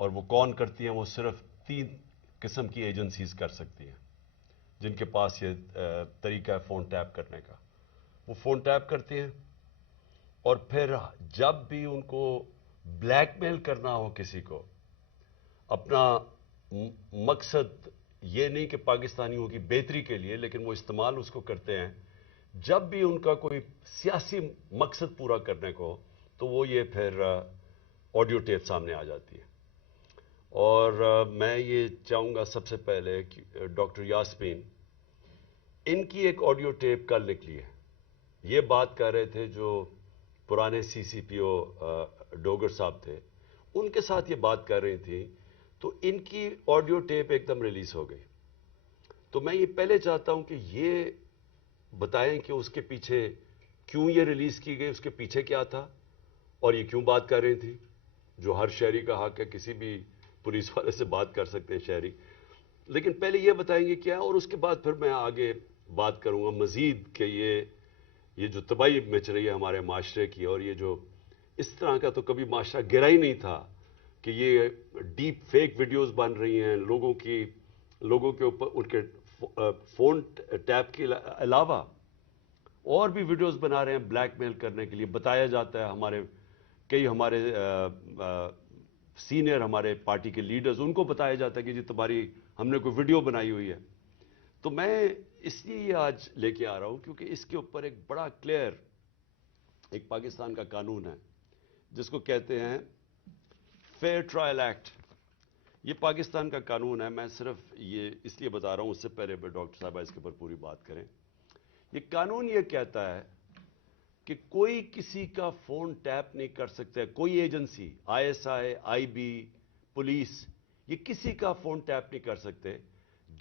اور وہ کون کرتی ہیں؟ وہ صرف 3 قسم کی ایجنسیز کر سکتی ہیں جن کے پاس یہ طریقہ ہے فون ٹیپ کرنے کا. وہ فون ٹیپ کرتی ہیں اور پھر جب بھی ان کو بلیک میل کرنا ہو کسی کو، اپنا مقصد یہ نہیں کہ پاکستانیوں کی بہتری کے لیے، لیکن وہ استعمال اس کو کرتے ہیں جب بھی ان کا کوئی سیاسی مقصد پورا کرنے کو، تو وہ یہ پھر آڈیو ٹیپ سامنے آ جاتی ہے. اور میں یہ چاہوں گا سب سے پہلے کہ ڈاکٹر یاسمین، ان کی ایک آڈیو ٹیپ کل نکلی ہے. یہ بات کر رہے تھے جو پرانے سی سی پی او ڈوگر صاحب تھے، ان کے ساتھ یہ بات کر رہی تھی، تو ان کی آڈیو ٹیپ ایک دم ریلیز ہو گئی. تو میں یہ پہلے چاہتا ہوں کہ یہ بتائیں کہ اس کے پیچھے کیوں یہ ریلیز کی گئی، اس کے پیچھے کیا تھا، اور یہ کیوں بات کر رہی تھی، جو ہر شہری کا حق ہے، کسی بھی پولیس والے سے بات کر سکتے ہیں شہری. لیکن پہلے یہ بتائیں گے کیا، اور اس کے بعد پھر میں آگے بات کروں گا مزید کہ یہ جو تباہی مچ رہی ہے ہمارے معاشرے کی، اور یہ جو اس طرح کا تو کبھی معاشرہ گرا ہی نہیں تھا کہ یہ ڈیپ فیک ویڈیوز بن رہی ہیں لوگوں کے اوپر، ان کے فون ٹیپ کے علاوہ اور بھی ویڈیوز بنا رہے ہیں بلیک میل کرنے کے لیے. بتایا جاتا ہے ہمارے سینئر ہمارے پارٹی کے لیڈرز، ان کو بتایا جاتا ہے کہ جی تمہاری ہم نے کوئی ویڈیو بنائی ہوئی ہے. تو میں اس لیے یہ آج لے کے آ رہا ہوں کیونکہ اس کے اوپر ایک بڑا کلیئر ایک پاکستان کا قانون ہے جس کو کہتے ہیں فیئر ٹرائل ایکٹ. یہ پاکستان کا قانون ہے. میں صرف یہ اس لیے بتا رہا ہوں، اس سے پہلے ڈاکٹر صاحبہ اس کے اوپر پوری بات کریں. یہ قانون یہ کہتا ہے کہ کوئی کسی کا فون ٹیپ نہیں کر سکتا ہے، کوئی ایجنسی، I S I, I B, police, یہ کسی کا فون ٹیپ نہیں کر سکتے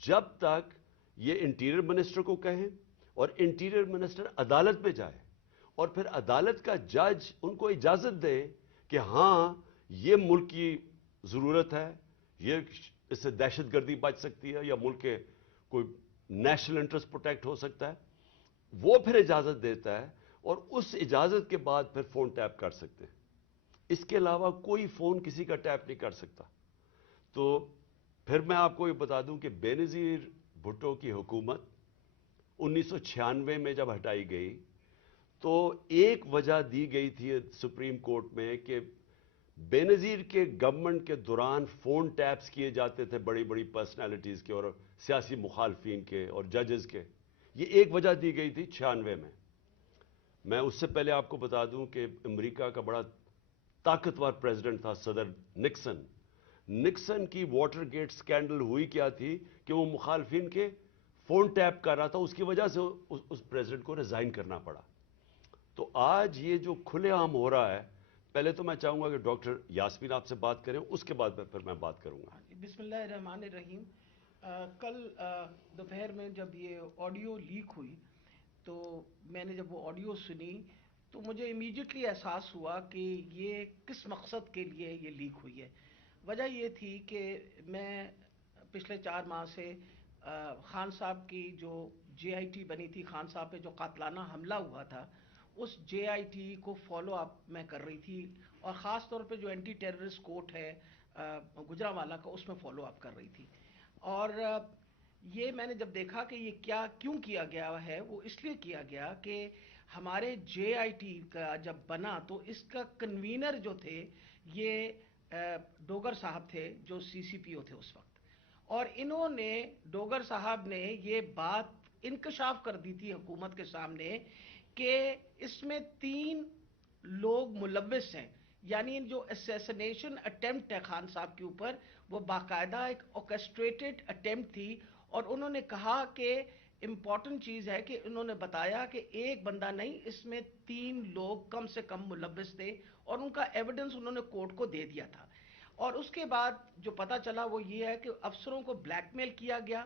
جب تک یہ انٹیریئر منسٹر کو کہیں اور انٹیریئر منسٹر عدالت میں جائے اور پھر عدالت کا جج ان کو اجازت دے کہ ہاں یہ ملک کی ضرورت ہے، یہ اس سے دہشت گردی بچ سکتی ہے یا ملک کے کوئی نیشنل انٹرسٹ پروٹیکٹ ہو سکتا ہے. وہ پھر اجازت دیتا ہے اور اس اجازت کے بعد پھر فون ٹیپ کر سکتے ہیں. اس کے علاوہ کوئی فون کسی کا ٹیپ نہیں کر سکتا. تو پھر میں آپ کو یہ بتا دوں کہ بے نظیر بھٹو کی حکومت 1996 میں جب ہٹائی گئی تو ایک وجہ دی گئی تھی سپریم کورٹ میں کہ بے نظیر کے گورنمنٹ کے دوران فون ٹیپس کیے جاتے تھے بڑی بڑی پرسنالٹیز کے اور سیاسی مخالفین کے اور ججز کے. یہ ایک وجہ دی گئی تھی 96 میں. میں اس سے پہلے آپ کو بتا دوں کہ امریکہ کا بڑا طاقتور پریزیڈنٹ تھا صدر نکسن. نکسن کی واٹر گیٹ سکینڈل ہوئی کیا تھی کہ وہ مخالفین کے فون ٹیپ کر رہا تھا، اس کی وجہ سے اس پریزیڈنٹ کو ریزائن کرنا پڑا. تو آج یہ جو کھلے عام ہو رہا ہے، پہلے تو میں چاہوں گا کہ ڈاکٹر یاسمین آپ سے بات کریں، اس کے بعد پھر میں بات کروں گا. بسم اللہ الرحمن الرحیم. کل دوپہر میں جب یہ آڈیو لیک ہوئی تو میں نے جب وہ آڈیو سنی تو مجھے امیڈیٹلی احساس ہوا کہ یہ کس مقصد کے لیے یہ لیک ہوئی ہے. وجہ یہ تھی کہ میں پچھلے 4 ماہ سے خان صاحب کی جو جے آئی ٹی بنی تھی، خان صاحب پہ جو قاتلانہ حملہ ہوا تھا، اس جے آئی ٹی کو فالو اپ میں کر رہی تھی، اور خاص طور پہ جو اینٹی ٹیررسٹ کورٹ ہے گجرانوالہ کا، اس میں فالو اپ کر رہی تھی. اور یہ میں نے جب دیکھا کہ یہ کیوں کیا گیا ہے، وہ اس لیے کیا گیا کہ ہمارے جے آئی ٹی کا جب بنا تو اس کا کنوینر جو تھے یہ ڈوگر صاحب تھے جو سی سی پی او تھے اس وقت. اور انہوں نے ڈوگر صاحب نے یہ بات انکشاف کر دی تھی حکومت کے سامنے کہ اس میں 3 لوگ ملوث ہیں. یعنی جو اسیسنیشن اٹیمپٹ ہے خان صاحب کے اوپر، وہ باقاعدہ ایک اوکسٹریٹڈ اٹیمپٹ تھی. اور انہوں نے کہا کہ امپورٹنٹ چیز ہے کہ انہوں نے بتایا کہ ایک بندہ نہیں، اس میں 3 لوگ کم سے کم ملوث تھے، اور ان کا ایویڈنس انہوں نے کورٹ کو دے دیا تھا. اور اس کے بعد جو پتا چلا وہ یہ ہے کہ افسروں کو بلیک میل کیا گیا.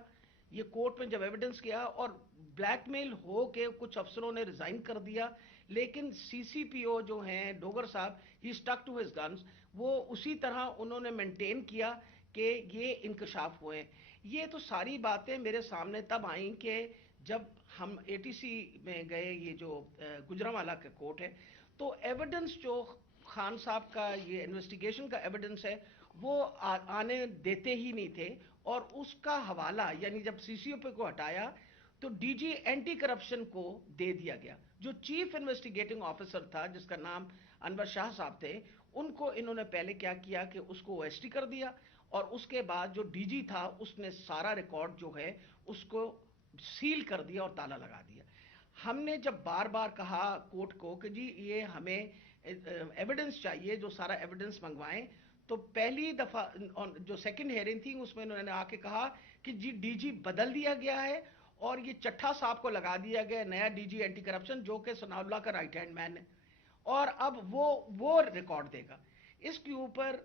یہ کورٹ میں جب ایویڈنس کیا اور بلیک میل ہو کے کچھ افسروں نے ریزائن کر دیا، لیکن سی سی پی او جو ہیں ڈوگر صاحب، ہی اسٹک ٹو ہز گنز، وہ اسی طرح انہوں نے مینٹین کیا کہ یہ انکشاف ہوئے. یہ تو ساری باتیں میرے سامنے تب آئیں کہ جب ہم اے ٹی سی میں گئے، یہ جو گجرانوالہ کا کورٹ ہے، تو ایویڈنس جو خان صاحب کا یہ انویسٹیگیشن کا ایویڈنس ہے وہ آنے دیتے ہی نہیں تھے، اور اس کا حوالہ یعنی جب سی سی او پی کو ہٹایا تو ڈی جی اینٹی کرپشن کو دے دیا گیا. جو چیف انویسٹیگیٹنگ آفیسر تھا جس کا نام انور شاہ صاحب تھے، ان کو انہوں نے پہلے کیا کیا کہ اس کو او ایس ٹی کر دیا، اور اس کے بعد جو ڈی جی تھا اس نے سارا ریکارڈ جو ہے اس کو سیل کر دیا اور تالا لگا دیا. ہم نے جب بار بار کہا کورٹ کو کہ جی یہ ہمیں ایویڈنس چاہیے، جو سارا ایویڈنس منگوائیں، تو پہلی دفعہ جو سیکنڈ ہیئرنگ تھی اس میں انہوں نے آ کے کہا کہ جی ڈی جی بدل دیا گیا ہے اور یہ چٹھا صاحب کو لگا دیا گیا نیا ڈی جی اینٹی کرپشن، جو کہ ثناء اللہ کا رائٹ ہینڈ مین ہے، اور اب وہ ریکارڈ دے گا. اس کے اوپر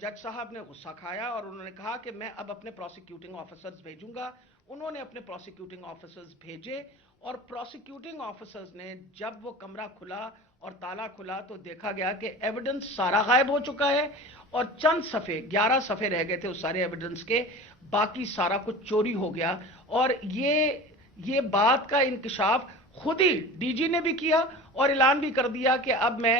جج صاحب نے غصہ کھایا اور انہوں نے کہا کہ میں اب اپنے پروسیکیوٹنگ آفیسرز بھیجوں گا. انہوں نے اپنے پروسیکیوٹنگ آفیسرز بھیجے، اور پروسیکیوٹنگ آفیسرز نے جب وہ کمرہ کھلا اور تالا کھلا تو دیکھا گیا کہ ایویڈنس سارا غائب ہو چکا ہے، اور چند صفحے 11 صفحے رہ گئے تھے اس سارے ایویڈنس کے، باقی سارا کچھ چوری ہو گیا. اور یہ بات کا انکشاف خود ہی ڈی جی نے بھی کیا اور اعلان بھی کر دیا کہ اب میں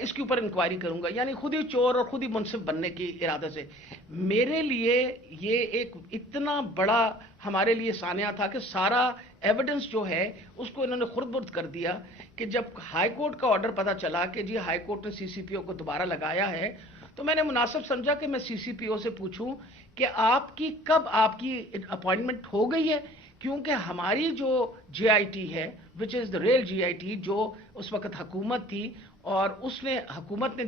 اس کے اوپر انکوائری کروں گا، یعنی خود ہی چور اور خود ہی منصف بننے کی ارادے سے. میرے لیے یہ ایک اتنا بڑا ہمارے لیے سانحہ تھا کہ سارا ایویڈنس جو ہے اس کو انہوں نے خرد برد کر دیا. کہ جب ہائی کورٹ کا آرڈر پتا چلا کہ جی ہائی کورٹ نے سی سی پی او کو دوبارہ لگایا ہے، تو میں نے مناسب سمجھا کہ میں سی سی پی او سے پوچھوں کہ کب آپ کی اپوائنٹمنٹ ہو گئی ہے، کیونکہ ہماری جو جے آئی ٹی ہے وچ از دا ریل جے آئی ٹی، جو اس وقت حکومت تھی اور حکومت نے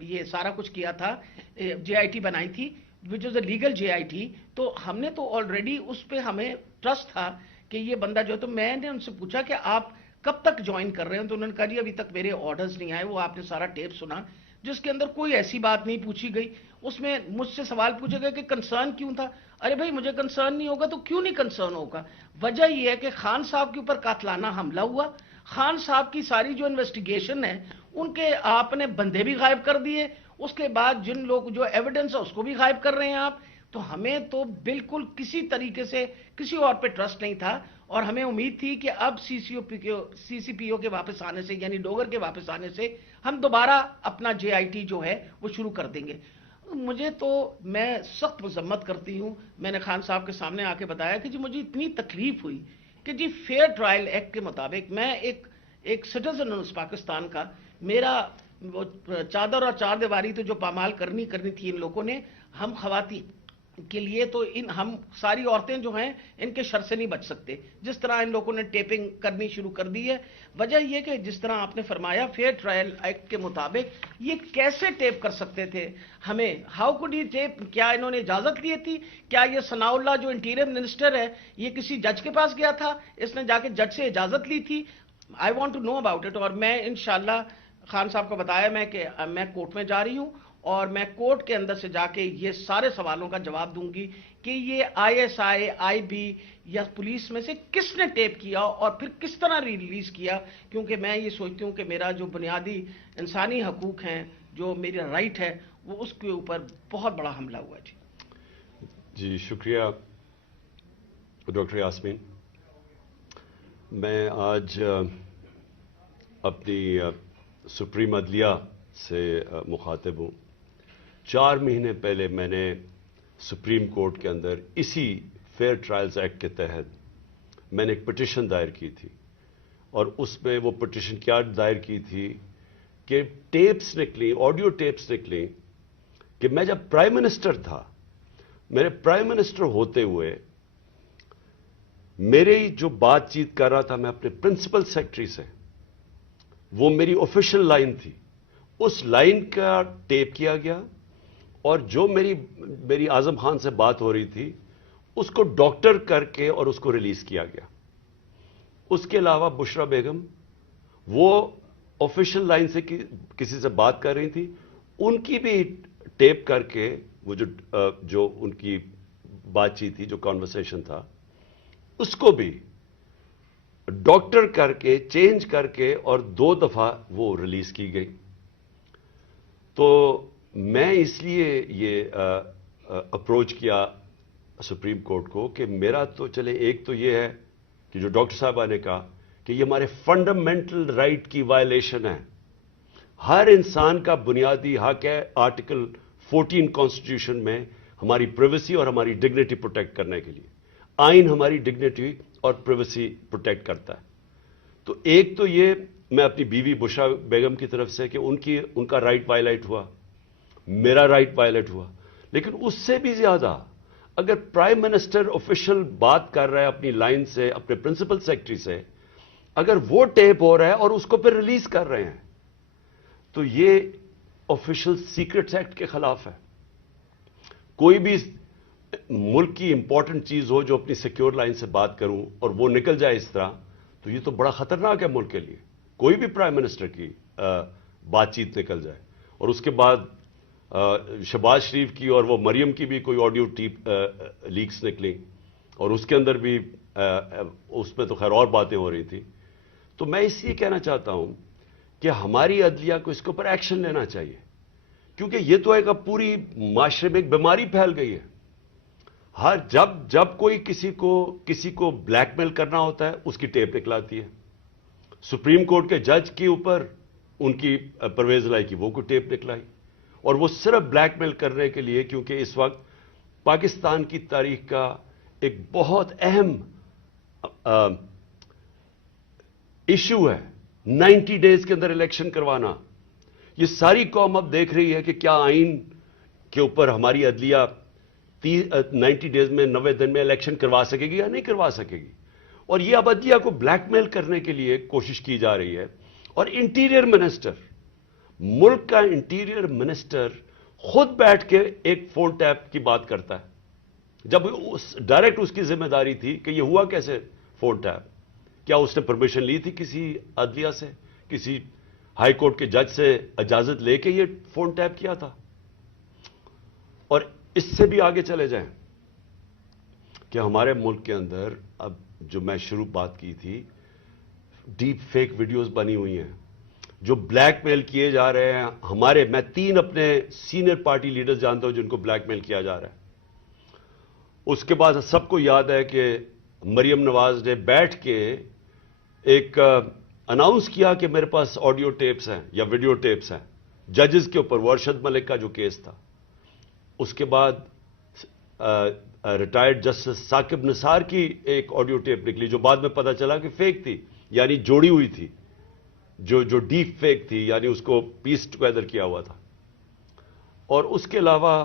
یہ سارا کچھ کیا تھا، جے آئی ٹی بنائی تھی وچ از a legal J I T, تو ہم نے تو آلریڈی اس پہ ہمیں ٹرسٹ تھا کہ یہ بندہ جو ہے. تو میں نے ان سے پوچھا کہ آپ کب تک جوائن کر رہے ہیں، تو انہوں نے کہا جی ابھی تک میرے آرڈرز نہیں آئے. وہ آپ نے سارا ٹیپ سنا جس کے اندر کوئی ایسی بات نہیں پوچھی گئی. اس میں مجھ سے سوال پوچھے گئے کہ کنسرن کیوں تھا. ارے بھائی مجھے کنسرن نہیں ہوگا تو کیوں نہیں کنسرن ہوگا؟ وجہ یہ ہے کہ خان صاحب کے اوپر قاتلانہ حملہ ہوا، خان صاحب کی ساری جو انویسٹیگیشن ہے ان کے آپ نے بندے بھی غائب کر دیے، اس کے بعد جن لوگ جو ایویڈنس ہے اس کو بھی غائب کر رہے ہیں آپ. تو ہمیں تو بالکل کسی طریقے سے کسی اور پہ ٹرسٹ نہیں تھا، اور ہمیں امید تھی کہ اب سی سی پی او کے واپس آنے سے، یعنی ڈوگر کے واپس آنے سے ہم دوبارہ اپنا جے آئی ٹی جو ہے وہ شروع کر دیں گے. میں سخت مذمت کرتی ہوں. میں نے خان صاحب کے سامنے آ کے بتایا کہ جی مجھے اتنی تکلیف ہوئی کہ جی فیئر ٹرائل ایکٹ کے مطابق میں ایک سٹیزن ہوں اس پاکستان کا، میرا وہ چادر اور چار دیواری تو جو پامال کرنی تھی ان لوگوں نے، ہم خواتین کے لیے تو ہم ساری عورتیں جو ہیں ان کے شر سے نہیں بچ سکتے. جس طرح ان لوگوں نے ٹیپنگ کرنی شروع کر دی ہے، وجہ یہ کہ جس طرح آپ نے فرمایا فیئر ٹرائل ایکٹ کے مطابق یہ کیسے ٹیپ کر سکتے تھے ہمیں؟ How could he tap? کیا انہوں نے اجازت لی تھی؟ کیا یہ ثناء اللہ جو انٹیریئر منسٹر ہے یہ کسی جج کے پاس گیا تھا، اس نے جا کے جج سے اجازت لی تھی؟ I want to know about it. اور میں انشاءاللہ خان صاحب کو بتایا کہ میں کورٹ میں جا رہی ہوں اور میں کورٹ کے اندر سے جا کے یہ سارے سوالوں کا جواب دوں گی کہ یہ آئی ایس آئی بی یا پولیس میں سے کس نے ٹیپ کیا اور پھر کس طرح ریلیز کیا. کیونکہ میں یہ سوچتی ہوں کہ میرا جو بنیادی انسانی حقوق ہیں، جو میرا رائٹ ہے، وہ اس کے اوپر بہت بڑا حملہ ہوا. جی شکریہ ڈاکٹر یاسمین. میں آج اپنی سپریم عدلیہ سے مخاطب ہوں. 4 مہینے پہلے میں نے سپریم کورٹ کے اندر اسی فیئر ٹرائلز ایکٹ کے تحت میں نے ایک پٹیشن دائر کی تھی، اور اس میں وہ پٹیشن کیا دائر کی تھی کہ ٹیپس نکلی، آڈیو ٹیپس نکلی کہ میں جب پرائم منسٹر تھا، میرے پرائم منسٹر ہوتے ہوئے میرے جو بات چیت کر رہا تھا میں اپنے پرنسپل سیکرٹری سے، وہ میری آفیشیل لائن تھی، اس لائن کا ٹیپ کیا گیا، اور جو میری اعظم خان سے بات ہو رہی تھی اس کو ڈاکٹر کر کے اور اس کو ریلیز کیا گیا. اس کے علاوہ بشرا بیگم وہ آفیشیل لائن سے کسی سے بات کر رہی تھی، ان کی بھی ٹیپ کر کے وہ جو ان کی بات چیت تھی، جو کانورسیشن تھا، اس کو بھی ڈاکٹر کر کے چینج کر کے اور 2 دفعہ وہ ریلیز کی گئی. تو میں اس لیے یہ اپروچ کیا سپریم کورٹ کو کہ میرا تو چلے، ایک تو یہ ہے کہ جو ڈاکٹر صاحبہ نے کہا کہ یہ ہمارے فنڈامنٹل رائٹ کی وائلیشن ہے. ہر انسان کا بنیادی حق ہے آرٹیکل 14 کانسٹیٹیوشن میں ہماری پرائیویسی اور ہماری ڈگنیٹی پروٹیکٹ کرنے کے لیے. آئین ہماری ڈگنیٹی اور پرائیویسی پروٹیکٹ کرتا ہے. تو ایک تو یہ میں اپنی بیوی بشرا بیگم کی طرف سے کہ ان کا رائٹ وائلیٹ ہوا, میرا رائٹ وائلیٹ ہوا. لیکن اس سے بھی زیادہ اگر پرائم منسٹر آفیشل بات کر رہا ہے اپنی لائن سے, اپنے پرنسپل سیکرٹری سے, اگر وہ ٹیپ ہو رہا ہے اور اس کو پھر ریلیز کر رہے ہیں, تو یہ آفیشل سیکرٹس ایکٹ کے خلاف ہے. کوئی بھی ملک کی امپورٹنٹ چیز ہو جو اپنی سیکیور لائن سے بات کروں اور وہ نکل جائے اس طرح, تو یہ تو بڑا خطرناک ہے ملک کے لیے. کوئی بھی پرائم منسٹر کی بات چیت نکل جائے, اور اس کے بعد شہباز شریف کی اور وہ مریم کی بھی کوئی آڈیو ٹیپ لیکس نکلی, اور اس کے اندر بھی اس میں تو خیر اور باتیں ہو رہی تھی. تو میں اس لیے کہنا چاہتا ہوں کہ ہماری عدلیہ کو اس کے اوپر ایکشن لینا چاہیے, کیونکہ یہ تو ایک اب پوری معاشرے میں ایک بیماری پھیل گئی ہے. ہر جب کوئی کسی کو بلیک میل کرنا ہوتا ہے اس کی ٹیپ نکلاتی ہے. سپریم کورٹ کے جج کے اوپر ان کی پرویز لائی کی وہ کو ٹیپ نکلائی, اور وہ صرف بلیک میل کرنے کے لیے, کیونکہ اس وقت پاکستان کی تاریخ کا ایک بہت اہم ایشو ہے 90 ڈیز کے اندر الیکشن کروانا. یہ ساری قوم اب دیکھ رہی ہے کہ کیا آئین کے اوپر ہماری عدلیہ 90 ڈیز میں 90 دن میں الیکشن کروا سکے گی یا نہیں کروا سکے گی. اور یہ اب عدلیہ کو بلیک میل کرنے کے لیے کوشش کی جا رہی ہے. اور انٹیریئر منسٹر, ملک کا انٹیریئر منسٹر خود بیٹھ کے ایک فون ٹیپ کی بات کرتا ہے, جب ڈائریکٹ اس کی ذمہ داری تھی کہ یہ ہوا کیسے فون ٹیپ. کیا اس نے پرمیشن لی تھی کسی عدلیہ سے, کسی ہائی کورٹ کے جج سے اجازت لے کے یہ فون ٹیپ کیا تھا؟ اور اس سے بھی آگے چلے جائیں کہ ہمارے ملک کے اندر اب جو میں شروع بات کی تھی, ڈیپ فیک ویڈیوز بنی ہوئی ہیں جو بلیک میل کیے جا رہے ہیں. میں 3 اپنے سینئر پارٹی لیڈرز جانتا ہوں جن کو بلیک میل کیا جا رہا ہے. اس کے بعد سب کو یاد ہے کہ مریم نواز نے بیٹھ کے ایک اناؤنس کیا کہ میرے پاس آڈیو ٹیپس ہیں یا ویڈیو ٹیپس ہیں ججز کے اوپر, وہ ارشد ملک کا جو کیس تھا. اس کے بعد ریٹائرڈ جسٹس ثاقب نثار کی ایک آڈیو ٹیپ نکلی جو بعد میں پتا چلا کہ فیک تھی, یعنی جوڑی ہوئی تھی, جو ڈیپ فیک تھی, یعنی اس کو پیس ٹوگیدر کیا ہوا تھا. اور اس کے علاوہ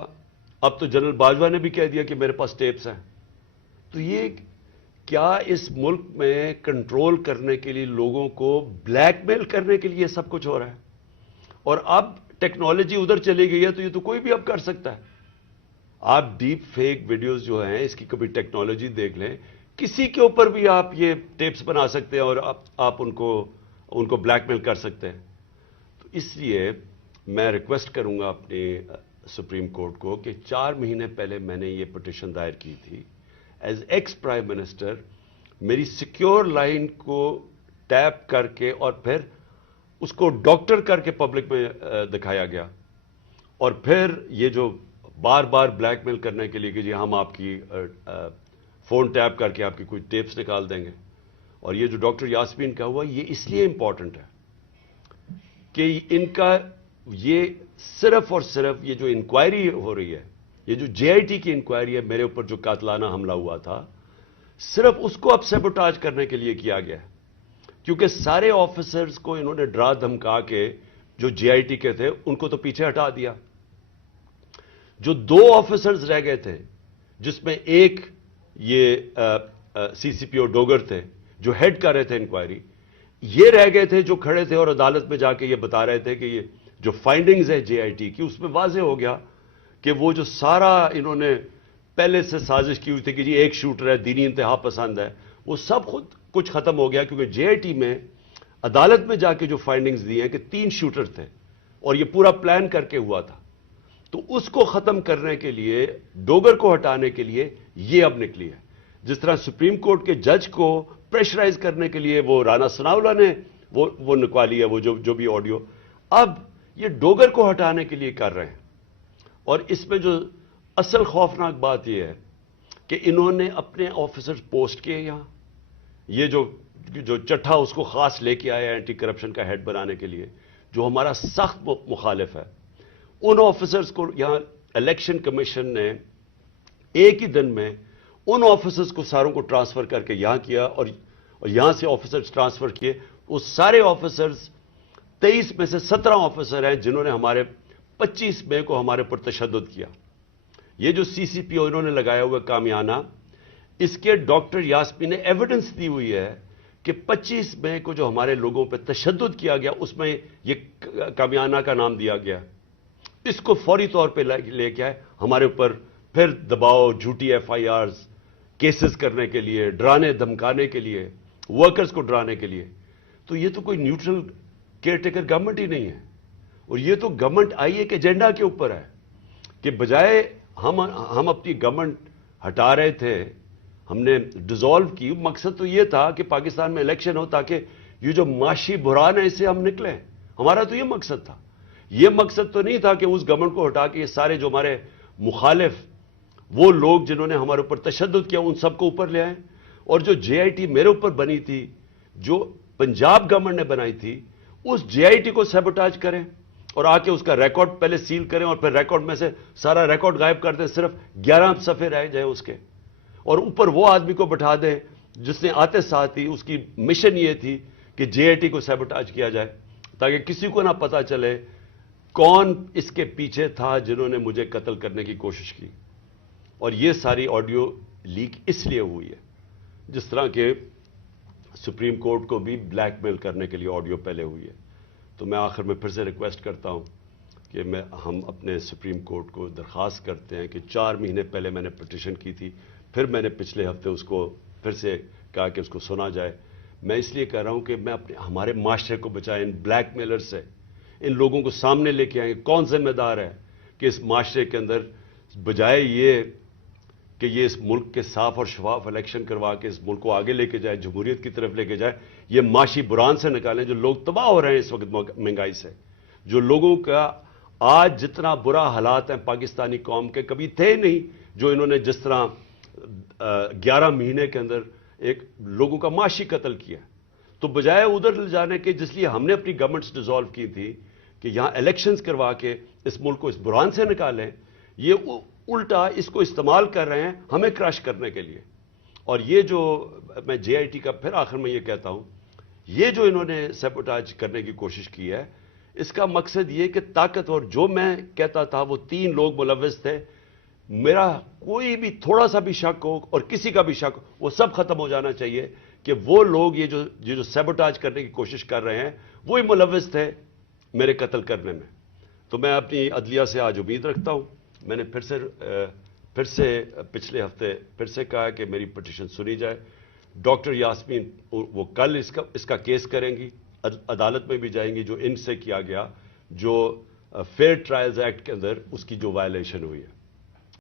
اب تو جنرل باجوہ نے بھی کہہ دیا کہ میرے پاس ٹیپس ہیں. تو یہ کیا اس ملک میں کنٹرول کرنے کے لیے, لوگوں کو بلیک میل کرنے کے لیے سب کچھ ہو رہا ہے؟ اور اب ٹیکنالوجی ادھر چلی گئی ہے تو یہ تو کوئی بھی اب کر سکتا ہے. آپ ڈیپ فیک ویڈیوز جو ہیں اس کی کبھی ٹیکنالوجی دیکھ لیں, کسی کے اوپر بھی آپ یہ ٹیپس بنا سکتے ہیں اور آپ ان کو بلیک میل کر سکتے ہیں. تو اس لیے میں ریکویسٹ کروں گا اپنے سپریم کورٹ کو کہ 4 مہینے پہلے میں نے یہ پٹیشن دائر کی تھی. ایز ایکس پرائم منسٹر میری سیکیور لائن کو ٹیپ کر کے اور پھر اس کو ڈاکٹر کر کے پبلک میں دکھایا گیا, اور پھر یہ جو بار بار بلیک میل کرنے کے لیے کہ جی ہم آپ کی فون ٹیپ کر کے آپ کی کوئی ٹیپس نکال دیں گے. اور یہ جو ڈاکٹر یاسمین کا ہوا یہ اس لیے امپورٹنٹ ہے کہ ان کا یہ صرف اور صرف یہ جو انکوائری ہو رہی ہے, یہ جو جے آئی ٹی کی انکوائری ہے میرے اوپر جو قاتلانہ حملہ ہوا تھا, صرف اس کو اب سیبوٹاج کرنے کے لیے کیا گیا ہے. کیونکہ سارے آفیسرز کو انہوں نے ڈرا دھمکا کے جو جے آئی ٹی کے تھے ان کو تو پیچھے ہٹا دیا. جو 2 آفیسرز رہ گئے تھے جس میں ایک یہ سی سی پی او ڈوگر تھے جو ہیڈ کر رہے تھے انکوائری, یہ رہ گئے تھے جو کھڑے تھے اور عدالت میں جا کے یہ بتا رہے تھے کہ یہ جو فائنڈنگز ہے جے آئی ٹی کی اس میں واضح ہو گیا کہ وہ جو سارا انہوں نے پہلے سے سازش کی ہوئی تھی کہ جی ایک شوٹر ہے, دینی انتہا پسند ہے, وہ سب خود کچھ ختم ہو گیا. کیونکہ جے آئی ٹی میں عدالت میں جا کے جو فائنڈنگز دی ہیں کہ 3 شوٹر تھے اور یہ پورا پلان کر کے ہوا تھا. تو اس کو ختم کرنے کے لیے, ڈوگر کو ہٹانے کے لیے یہ اب نکلی ہے. جس طرح سپریم کورٹ کے جج کو پریشرائز کرنے کے لیے وہ رانا ثناءاللہ نے وہ نکوالی ہے, وہ جو بھی آڈیو, اب یہ ڈوگر کو ہٹانے کے لیے کر رہے ہیں. اور اس میں جو اصل خوفناک بات یہ ہے کہ انہوں نے اپنے آفیسرز پوسٹ کیے یہاں, یہ جو چٹھا اس کو خاص لے کے آیا اینٹی کرپشن کا ہیڈ بنانے کے لیے, جو ہمارا سخت مخالف ہے, ان آفیسرز کو یہاں الیکشن کمیشن نے ایک ہی دن میں ان آفیسرز کو ساروں کو ٹرانسفر کر کے یہاں کیا، اور یہاں سے آفیسرز ٹرانسفر کیے. وہ سارے آفیسرز 23 میں سے 17 آفیسر ہیں جنہوں نے ہمارے 25 مئی کو ہمارے پر تشدد کیا. یہ جو سی سی پی او انہوں نے لگایا ہوا کامیانہ، اس کے ڈاکٹر یاسمین نے ایویڈنس دی ہوئی ہے کہ 25 مئی کو جو ہمارے لوگوں پہ تشدد کیا گیا اس میں یہ کامیانہ کا نام دیا گیا. اس کو فوری طور پہ لے کے آئے ہمارے اوپر پھر دباؤ، جھوٹی ایف آئی آرز کیسز کرنے کے لیے، ڈرانے دھمکانے کے لیے، ورکرز کو ڈرانے کے لیے. تو یہ تو کوئی نیوٹرل کیئر ٹیکر گورنمنٹ ہی نہیں ہے. اور یہ تو گورنمنٹ آئی ایک ایجنڈا کے اوپر ہے کہ بجائے ہم اپنی گورنمنٹ ہٹا رہے تھے، ہم نے ڈیزالو کی. مقصد تو یہ تھا کہ پاکستان میں الیکشن ہو تاکہ یہ جو معاشی بحران ہے اس سے ہم نکلیں. ہمارا تو یہ مقصد تھا. یہ مقصد تو نہیں تھا کہ اس گورنمنٹ کو ہٹا کے یہ سارے جو ہمارے مخالف وہ لوگ جنہوں نے ہمارے اوپر تشدد کیا ان سب کو اوپر لے آئیں. اور جو جے آئی ٹی میرے اوپر بنی تھی، جو پنجاب گورنمنٹ نے بنائی تھی، اس جے آئی ٹی کو سیبوٹاج کریں اور آ کے اس کا ریکارڈ پہلے سیل کریں اور پھر ریکارڈ میں سے سارا ریکارڈ غائب کر دیں، صرف 11 صفحے رہ جائیں اس کے، اور اوپر وہ آدمی کو بٹھا دیں جس نے آتے ساتھ ہی اس کی مشن یہ تھی کہ جے آئی ٹی کو سیبوٹاج کیا جائے تاکہ کسی کو نہ پتا چلے کون اس کے پیچھے تھا جنہوں نے مجھے قتل کرنے کی کوشش کی. اور یہ ساری آڈیو لیک اس لیے ہوئی ہے، جس طرح کہ سپریم کورٹ کو بھی بلیک میل کرنے کے لیے آڈیو پہلے ہوئی ہے. تو میں آخر میں پھر سے ریکویسٹ کرتا ہوں کہ ہم اپنے سپریم کورٹ کو درخواست کرتے ہیں کہ 4 مہینے پہلے میں نے پٹیشن کی تھی، پھر میں نے پچھلے ہفتے اس کو پھر سے کہا کہ اس کو سنا جائے. میں اس لیے کہہ رہا ہوں کہ میں ہمارے معاشرے کو بچائیں ان بلیک میلر سے. ان لوگوں کو سامنے لے کے آئیں. کون ذمہ دار ہے کہ اس معاشرے کے اندر بجائے یہ کہ یہ اس ملک کے صاف اور شفاف الیکشن کروا کے اس ملک کو آگے لے کے جائے، جمہوریت کی طرف لے کے جائے، یہ معاشی بحران سے نکالیں. جو لوگ تباہ ہو رہے ہیں اس وقت مہنگائی سے، جو لوگوں کا آج جتنا برا حالات ہیں پاکستانی قوم کے کبھی تھے نہیں، جو انہوں نے جس طرح 11 مہینے کے اندر ایک لوگوں کا معاشی قتل کیا. تو بجائے ادھر لے جانے کے جس لیے ہم نے اپنی گورنمنٹس ڈیزالو کی تھی کہ یہاں الیکشنز کروا کے اس ملک کو اس بحران سے نکالیں، یہ الٹا اس کو استعمال کر رہے ہیں ہمیں کراش کرنے کے لیے. اور یہ جو میں جے آئی ٹی کا پھر آخر میں یہ کہتا ہوں، یہ جو انہوں نے سیبوٹاج کرنے کی کوشش کی ہے، اس کا مقصد یہ کہ طاقتور، جو میں کہتا تھا وہ 3 لوگ ملوث تھے، میرا کوئی بھی تھوڑا سا بھی شک ہو اور کسی کا بھی شک ہو وہ سب ختم ہو جانا چاہیے کہ وہ لوگ یہ جو سیبوٹاج کرنے کی کوشش کر رہے ہیں وہی ملوث تھے میرے قتل کرنے میں. تو میں اپنی عدلیہ سے آج امید رکھتا ہوں. میں نے پھر سے پچھلے ہفتے پھر سے کہا کہ میری پٹیشن سنی جائے. ڈاکٹر یاسمین وہ کل اس کا کیس کریں گی، عدالت میں بھی جائیں گی جو ان سے کیا گیا، جو فیئر ٹرائلز ایکٹ کے اندر اس کی جو وائلیشن ہوئی ہے.